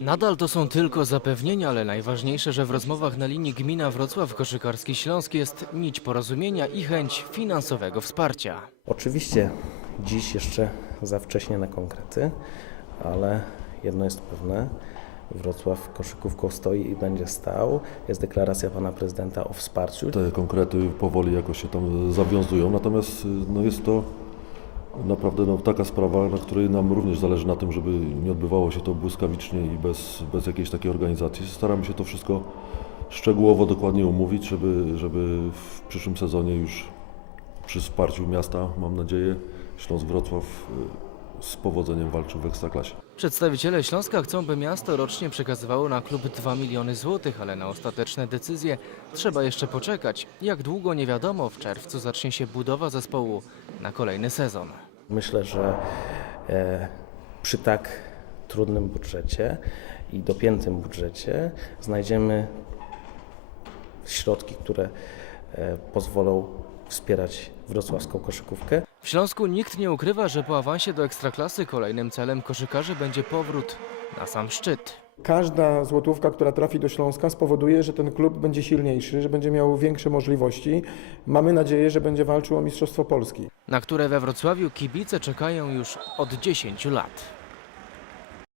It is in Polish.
Nadal to są tylko zapewnienia, ale najważniejsze, że w rozmowach na linii gmina Wrocław Koszykarski Śląsk jest nić porozumienia i chęć finansowego wsparcia. Oczywiście dziś jeszcze za wcześnie na konkrety, ale jedno jest pewne. Wrocław koszykówką stoi i będzie stał. Jest deklaracja pana prezydenta o wsparciu. Te konkrety powoli jakoś się tam zawiązują, natomiast no jest to naprawdę no, taka sprawa, na której nam również zależy na tym, żeby nie odbywało się to błyskawicznie i bez, bez jakiejś takiej organizacji. Staramy się to wszystko szczegółowo, dokładnie umówić, żeby, żeby w przyszłym sezonie już przy wsparciu miasta, mam nadzieję, Śląsk Wrocław y, z powodzeniem walczył w Ekstraklasie. Przedstawiciele Śląska chcą, by miasto rocznie przekazywało na klub 2 miliony złotych, ale na ostateczne decyzje trzeba jeszcze poczekać. Jak długo nie wiadomo, w czerwcu zacznie się budowa zespołu na kolejny sezon. Myślę, że e, przy tak trudnym budżecie i dopiętym budżecie znajdziemy środki, które e, pozwolą wspierać wrocławską koszykówkę. W Śląsku nikt nie ukrywa, że po awansie do Ekstraklasy kolejnym celem koszykarzy będzie powrót na sam szczyt. Każda złotówka, która trafi do Śląska spowoduje, że ten klub będzie silniejszy, że będzie miał większe możliwości. Mamy nadzieję, że będzie walczył o Mistrzostwo Polski. na które we Wrocławiu kibice czekają już od 10 lat.